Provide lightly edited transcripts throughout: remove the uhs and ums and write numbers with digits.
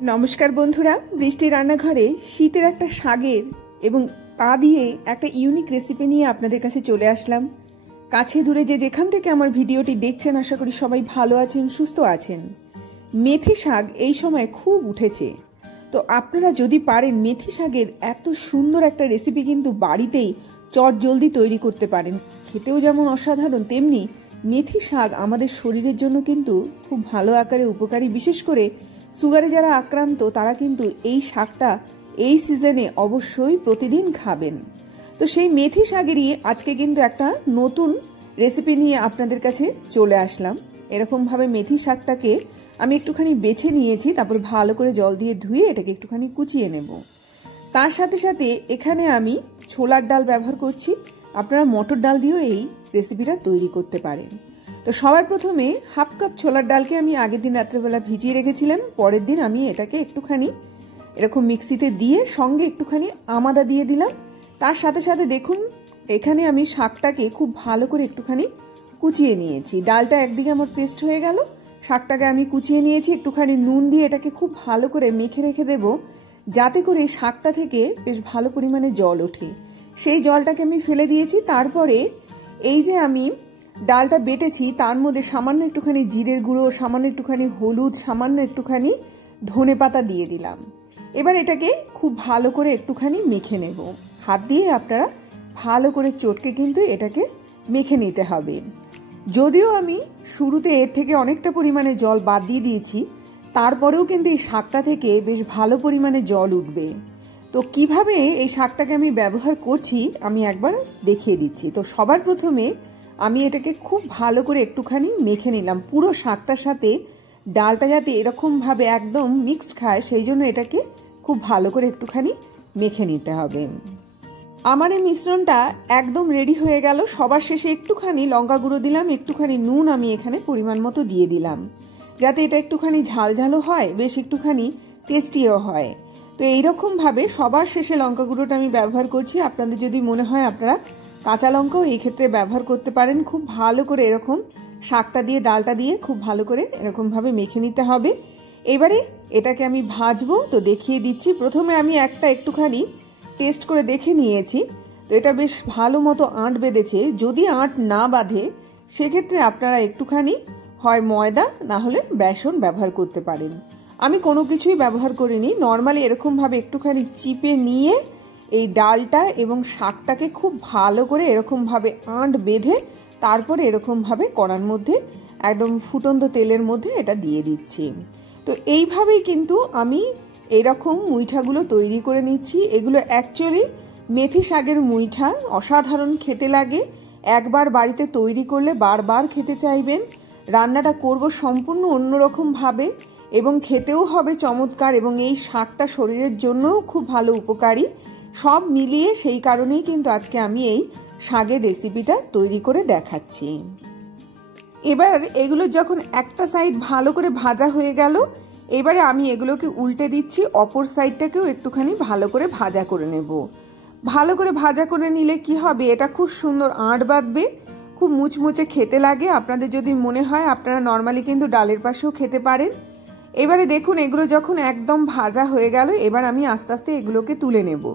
নমস্কার বন্ধুরা, বৃষ্টি রান্নাঘরে শীতের একটা শাকের এবং তা দিয়ে একটা ইউনিক রেসিপি নিয়ে আপনাদের কাছে চলে আসলাম। কাছে দূরে যে যেখান থেকে আমার ভিডিওটি দেখছেন, আশা করি সবাই ভালো আছেন, সুস্থ আছেন। মেথি শাক এই সময় খুব উঠেছে, তো আপনারা যদি পারেন মেথি শাকের এত সুন্দর একটা রেসিপি কিন্তু বাড়িতেই চট জলদি তৈরি করতে পারেন। খেতেও যেমন অসাধারণ, তেমনি মেথি শাক আমাদের শরীরের জন্য কিন্তু খুব ভালো আকারে উপকারী। বিশেষ করে সুগারে যারা আক্রান্ত তারা কিন্তু এই শাকটা এই সিজনে অবশ্যই প্রতিদিন খাবেন। তো সেই মেথি শাকেরই আজকে কিন্তু একটা নতুন রেসিপি নিয়ে আপনাদের কাছে চলে আসলাম। এরকমভাবে মেথি শাকটাকে আমি একটুখানি বেছে নিয়েছি, তারপর ভালো করে জল দিয়ে ধুয়ে এটাকে একটুখানি কুচিয়ে নেব। তার সাথে সাথে এখানে আমি ছোলার ডাল ব্যবহার করছি। আপনারা মটর ডাল দিয়েও এই রেসিপিটা তৈরি করতে পারেন। তো সবার প্রথমে হাফ কাপ ছোলার ডালকে আমি আগের দিন রাত্রেবেলা ভিজিয়ে রেখেছিলাম। পরের দিন আমি এটাকে একটুখানি এরকম মিক্সিতে দিয়ে সঙ্গে একটুখানি আমাদা দিয়ে দিলাম। তার সাথে সাথে দেখুন এখানে আমি শাকটাকে খুব ভালো করে একটুখানি কুচিয়ে নিয়েছি। ডালটা একদিকে আমার পেস্ট হয়ে গেল, শাকটাকে আমি কুচিয়ে নিয়েছি। একটুখানি নুন দিয়ে এটাকে খুব ভালো করে মেখে রেখে দেব, যাতে করে শাকটা থেকে বেশ ভালো পরিমাণে জল ওঠে। সেই জলটাকে আমি ফেলে দিয়েছি। তারপরে এই যে আমি ডালটা বেটেছি তার মধ্যে সামান্য একটুখানি জিরের গুঁড়ো, সামান্য একটুখানি হলুদ, সামান্য একটুখানি ধনে পাতা দিয়ে দিলাম। এবার এটাকে খুব ভালো করে একটুখানি মেখে নেব। হাত দিয়ে আপনারা ভালো করে চটকে কিন্তু এটাকে মেখে নিতে হবে। যদিও আমি শুরুতে এর থেকে অনেকটা পরিমাণে জল বাদ দিয়ে দিয়েছি, তারপরেও কিন্তু এই শাকটা থেকে বেশ ভালো পরিমাণে জল উঠবে। তো কিভাবে এই শাকটাকে আমি ব্যবহার করছি আমি একবার দেখিয়ে দিচ্ছি। তো সবার প্রথমে আমি এটাকে খুব ভালো করে একটুখানি মেখে নিলাম। পুরো শাকটার সাথে ডালটা যাতে এরকমভাবে একদম মিক্সড খায়, সেই জন্য এটাকে খুব ভালো করে একটুখানি মেখে নিতে হবে। আমার এই মিশ্রণটা একদম রেডি হয়ে গেল। সবার শেষে একটুখানি লঙ্কা গুঁড়ো দিলাম, একটুখানি নুন আমি এখানে পরিমাণ মতো দিয়ে দিলাম, যাতে এটা একটুখানি ঝালঝালও হয়, বেশ একটুখানি টেস্টিও হয়। তো এইরকমভাবে সবার শেষে লঙ্কা গুঁড়োটা আমি ব্যবহার করছি। আপনাদের যদি মনে হয় আপনারা কাঁচা লঙ্কাও এই ক্ষেত্রে ব্যবহার করতে পারেন। খুব ভালো করে এরকম শাকটা দিয়ে ডালটা দিয়ে খুব ভালো করে এরকমভাবে মেখে নিতে হবে। এবারে এটাকে আমি ভাজবো, তো দেখিয়ে দিচ্ছি। প্রথমে আমি একটুখানি টেস্ট করে দেখে নিয়েছি, তো এটা বেশ ভালো মতো আঁট বেঁধেছে। যদি আঁট না বাঁধে সেক্ষেত্রে আপনারা একটুখানি হয় ময়দা না হলে বেসন ব্যবহার করতে পারেন। আমি কোনো কিছুই ব্যবহার করিনি, নর্মালি এরকমভাবে একটুখানি চিপে নিয়ে এই ডালটা এবং শাকটাকে খুব ভালো করে এরকমভাবে আঁট বেঁধে তারপরে এরকমভাবে কড়ার মধ্যে একদম ফুটন্ত তেলের মধ্যে এটা দিয়ে দিচ্ছি। তো এইভাবেই কিন্তু আমি এরকম মুইঠাগুলো তৈরি করে নিচ্ছি। এগুলো অ্যাকচুয়ালি মেথি শাকের মুইঠা, অসাধারণ খেতে লাগে। একবার বাড়িতে তৈরি করলে বারবার খেতে চাইবেন। রান্নাটা করব সম্পূর্ণ অন্যরকমভাবে এবং খেতেও হবে চমৎকার, এবং এই শাকটা শরীরের জন্যও খুব ভালো উপকারী। সব মিলিয়ে সেই কারণেই কিন্তু আজকে আমি এই শাকের রেসিপিটা তৈরি করে দেখাচ্ছি। এবার এগুলো যখন একটা সাইড ভালো করে ভাজা হয়ে গেল, এবারে আমি এগুলোকে উল্টে দিচ্ছি। অপর সাইডটাকেও একটুখানি ভালো করে ভাজা করে নেব। ভালো করে ভাজা করে নিলে কি হবে, এটা খুব সুন্দর আঁট বাঁধবে, খুব মুচমুচে খেতে লাগে। আপনাদের যদি মনে হয় আপনারা নর্মালি কিন্তু ডালের পাশেও খেতে পারেন। এবারে দেখুন এগুলো যখন একদম ভাজা হয়ে গেল, এবার আমি আস্তে আস্তে এগুলোকে তুলে নেব।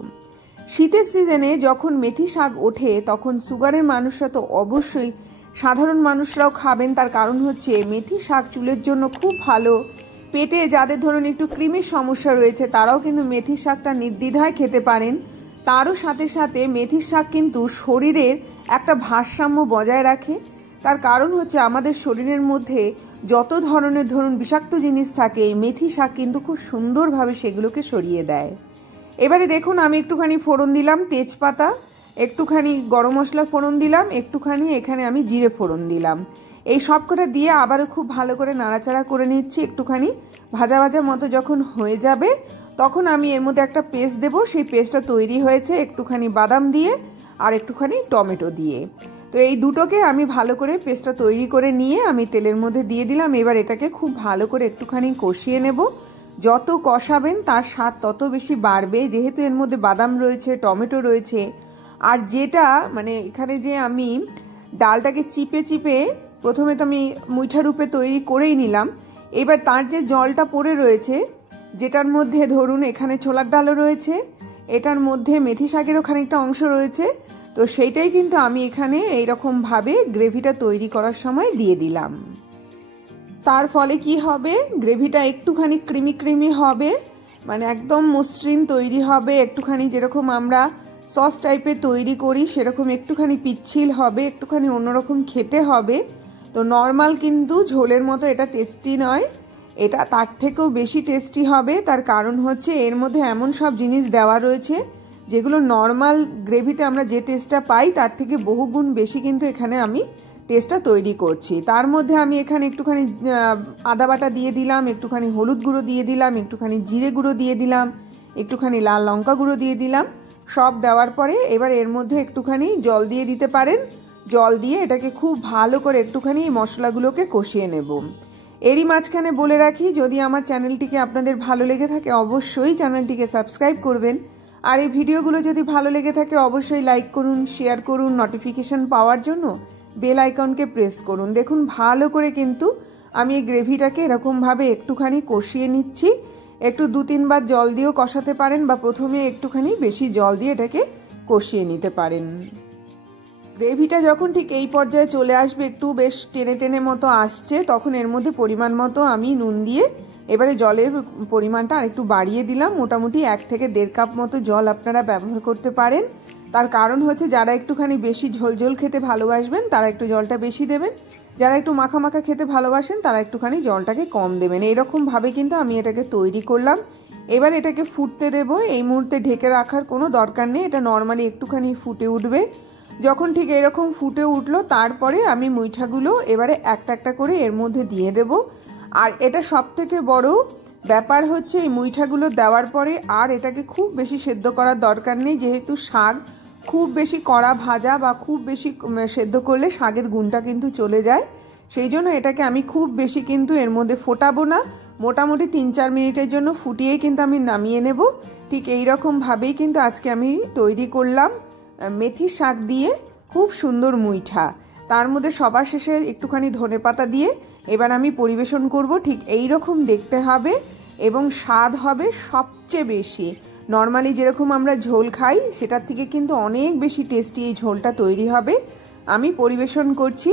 শীতের সিজনে যখন মেথি শাক ওঠে তখন সুগারের মানুষরা তো অবশ্যই, সাধারণ মানুষরাও খাবেন। তার কারণ হচ্ছে মেথি শাক চুলের জন্য খুব ভালো। পেটে যাদের ধরুন একটু কৃমির সমস্যা রয়েছে তারাও কিন্তু মেথি শাকটা নির্দ্বিধায় খেতে পারেন। তারও সাথে সাথে মেথি শাক কিন্তু শরীরের একটা ভারসাম্য বজায় রাখে। তার কারণ হচ্ছে আমাদের শরীরের মধ্যে যত ধরনের ধরুন বিষাক্ত জিনিস থাকে, এই মেথি শাক কিন্তু খুব সুন্দরভাবে সেগুলোকে সরিয়ে দেয়। এবারে দেখুন আমি একটুখানি ফোড়ন দিলাম তেজপাতা, একটুখানি গরম মশলা ফোড়ন দিলাম, একটুখানি এখানে আমি জিরে ফোড়ন দিলাম। এই সবকটা দিয়ে আবারও খুব ভালো করে নাড়াচাড়া করে নিচ্ছি। একটুখানি ভাজা ভাজা মতো যখন হয়ে যাবে তখন আমি এর মধ্যে একটা পেস্ট দেব। সেই পেস্টটা তৈরি হয়েছে একটুখানি বাদাম দিয়ে আর একটুখানি টমেটো দিয়ে। তো এই দুটোকে আমি ভালো করে পেস্টটা তৈরি করে নিয়ে আমি তেলের মধ্যে দিয়ে দিলাম। এবার এটাকে খুব ভালো করে একটুখানি কষিয়ে নেব। যত কষাবেন তার স্বাদ তত বেশি বাড়বে, যেহেতু এর মধ্যে বাদাম রয়েছে, টমেটো রয়েছে। আর যেটা মানে এখানে যে আমি ডালটাকে চিপে চিপে প্রথমে তো আমি মুইঠা রূপে তৈরি করেই নিলাম, এবার তার যে জলটা পড়ে রয়েছে যেটার মধ্যে ধরুন এখানে ছোলার ডালও রয়েছে, এটার মধ্যে মেথি শাকেরও খানিকটা অংশ রয়েছে। তো সেইটাই কিন্তু আমি এখানে এইরকমভাবে গ্রেভিটা তৈরি করার সময় দিয়ে দিলাম। তার ফলে কি হবে, গ্রেভিটা একটুখানি ক্রিমি ক্রিমি হবে, মানে একদম মসৃণ তৈরি হবে, একটুখানি যেরকম আমরা সস টাইপের তৈরি করি সেরকম একটুখানি পিচ্ছিল হবে, একটুখানি অন্যরকম খেতে হবে। তো নর্মাল কিন্তু ঝোলের মতো এটা টেস্টি নয়, এটা তার থেকেও বেশি টেস্টি হবে। তার কারণ হচ্ছে এর মধ্যে এমন সব জিনিস দেওয়া রয়েছে যেগুলো নর্মাল গ্রেভিতে আমরা যে টেস্টটা পাই তার থেকে বহুগুণ বেশি কিন্তু এখানে আমি টেস্টটা তৈরি করছি। তার মধ্যে আমি এখানে একটুখানি আদা বাটা দিয়ে দিলাম, একটুখানি হলুদ গুঁড়ো দিয়ে দিলাম, একটুখানি জিরে গুঁড়ো দিয়ে দিলাম, একটুখানি লাল লঙ্কা গুঁড়ো দিয়ে দিলাম। সব দেওয়ার পরে এবার এর মধ্যে একটুখানি জল দিয়ে দিতে পারেন। জল দিয়ে এটাকে খুব ভালো করে একটুখানি এই মশলাগুলোকে কষিয়ে নেব। এরই মাঝখানে বলে রাখি, যদি আমার চ্যানেলটিকে আপনাদের ভালো লেগে থাকে অবশ্যই চ্যানেলটিকে সাবস্ক্রাইব করবেন। আর এই ভিডিওগুলো যদি ভালো লেগে থাকে অবশ্যই লাইক করুন, শেয়ার করুন, নোটিফিকেশন পাওয়ার জন্য বেল আইকনকে প্রেস করুন। দেখুন ভালো করে কিন্তু আমি এই গ্রেভিটাকে এরকমভাবে একটুখানি কষিয়ে নিচ্ছি। একটু 2-3 বার জল দিয়েও কষাতে পারেন বা প্রথমে একটুখানি বেশি জল দিয়ে এটাকে কষিয়ে নিতে পারেন। গ্রেভিটা যখন ঠিক এই পর্যায়ে চলে আসবে, একটু বেশ টেনে টেনে মতো আসছে, তখন এর মধ্যে পরিমাণ মতো আমি নুন দিয়ে এবারে জলের পরিমাণটা আরেকটু বাড়িয়ে দিলাম। মোটামুটি 1 থেকে 1.5 কাপ মতো জল আপনারা ব্যবহার করতে পারেন। তার কারণ হচ্ছে যারা একটুখানি বেশি ঝোল ঝোল খেতে ভালোবাসবেন তারা একটু জলটা বেশি দেবেন, যারা একটু মাখা মাখা খেতে ভালোবাসেন তারা একটুখানি জলটাকে কম দেবেন। এইরকমভাবে কিন্তু আমি এটাকে তৈরি করলাম। এবার এটাকে ফুটতে দেব। এই মুহূর্তে ঢেকে রাখার কোনো দরকার নেই, এটা নর্মালি একটুখানি ফুটে উঠবে। যখন ঠিক এরকম ফুটে উঠলো তারপরে আমি মুইঠাগুলো এবারে একটা একটা করে এর মধ্যে দিয়ে দেব। আর এটা সব থেকে বড় ব্যাপার হচ্ছে এই মুইঠাগুলো দেওয়ার পরে আর এটাকে খুব বেশি সেদ্ধ করার দরকার নেই, যেহেতু শাক খুব বেশি কড়া ভাজা বা খুব বেশি সেদ্ধ করলে শাকের গুণটা কিন্তু চলে যায়। সেই জন্য এটাকে আমি খুব বেশি কিন্তু এর মধ্যে ফোটাবো না, মোটামুটি 3-4 মিনিটের জন্য ফুটিয়েই কিন্তু আমি নামিয়ে নেব। ঠিক এইরকমভাবেই কিন্তু আজকে আমি তৈরি করলাম মেথি শাক দিয়ে খুব সুন্দর মুইঠা। তার মধ্যে সবার শেষে একটুখানি ধনেপাতা দিয়ে এবার আমি পরিবেশন করব। ঠিক এই রকম দেখতে হবে এবং স্বাদ হবে সবচেয়ে বেশি। নর্মালি যেরকম আমরা ঝোল খাই সেটার থেকে কিন্তু অনেক বেশি টেস্টি এই ঝোলটা তৈরি হবে। আমি পরিবেশন করছি।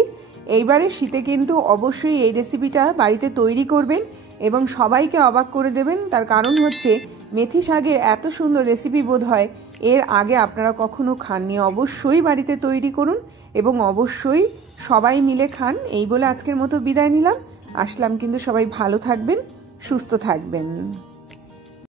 এইবারে শীতে কিন্তু অবশ্যই এই রেসিপিটা বাড়িতে তৈরি করবেন এবং সবাইকে অবাক করে দেবেন। তার কারণ হচ্ছে মেথি শাকের এত সুন্দর রেসিপি বোধ হয় এর আগে আপনারা কখনো খাননি। অবশ্যই বাড়িতে তৈরি করুন এবং অবশ্যই সবাই মিলে খান। এই বলে আজকের মতো বিদায় নিলাম। আসলাম, কিন্তু সবাই ভালো থাকবেন, সুস্থ থাকবেন।